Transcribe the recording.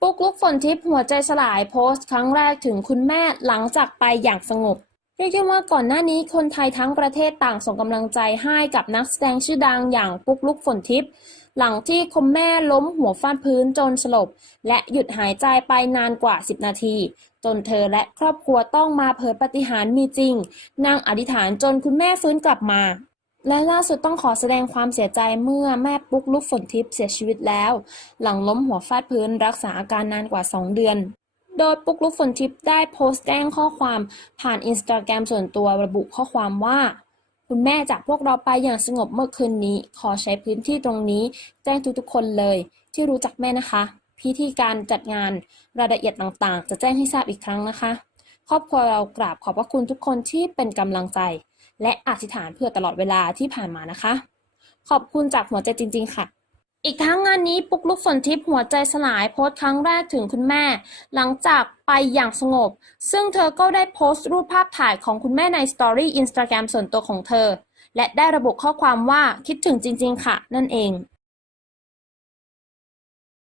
ปุ๊กลุกฝนทิพย์หัวใจสลายโพสต์ครั้งแรกถึงคุณแม่หลังจากไปอย่างสงบ เรียกได้ว่าก่อนหน้านี้คนไทยทั้งประเทศต่างส่งกำลังใจให้กับนักแสดงชื่อดังอย่างปุ๊กลุกฝนทิพย์หลังที่คุณแม่ล้มหัวฟาดพื้นจนสลบ และหยุดหายใจไปนานกว่า 10 นาที จนเธอและครอบครัวต้องมาเผยปฏิหารมีจริงนางอธิษฐานจนคุณแม่ฟื้นกลับมา และล่าสุดต้องขอแสดงความเสียใจเมื่อแม่ปุ๊กลุกฝนทิพย์เสียชีวิตแล้ว หลังล้มหัวฟาดพื้นรักษาอาการนานกว่า 2 เดือน โดยปุ๊กลุกฝนทิพย์ได้โพสต์แจ้งข้อความผ่านอินสตาแกรมส่วนตัวระบุข้อความว่า คุณแม่จากพวกเราไปอย่างสงบเมื่อคืนนี้ ขอใช้พื้นที่ตรงนี้ แจ้งทุกๆคนเลย ที่รู้จักแม่นะคะ พิธีการจัดงานรายละเอียดต่างๆ จะแจ้งให้ทราบอีกครั้งนะคะ ครอบครัวเรากราบขอบพระคุณทุกคนที่เป็นกำลังใจ และอธิษฐานเพื่อตลอดเวลาที่ผ่านมานะคะ ขอบคุณจากหัวใจจริง ๆ ค่ะ อีกทั้งงานนี้ปุกลุกฝนทิพย์หัวใจสลายโพสต์ครั้งแรกถึงคุณแม่ หลังจากไปอย่างสงบ ซึ่งเธอก็ได้โพสต์รูปภาพถ่ายของคุณแม่ในสตอรี่อินสตาแกรมส่วนตัวของเธอ และได้ระบุข้อความว่าคิดถึงจริง ๆ ค่ะ นั่นเอง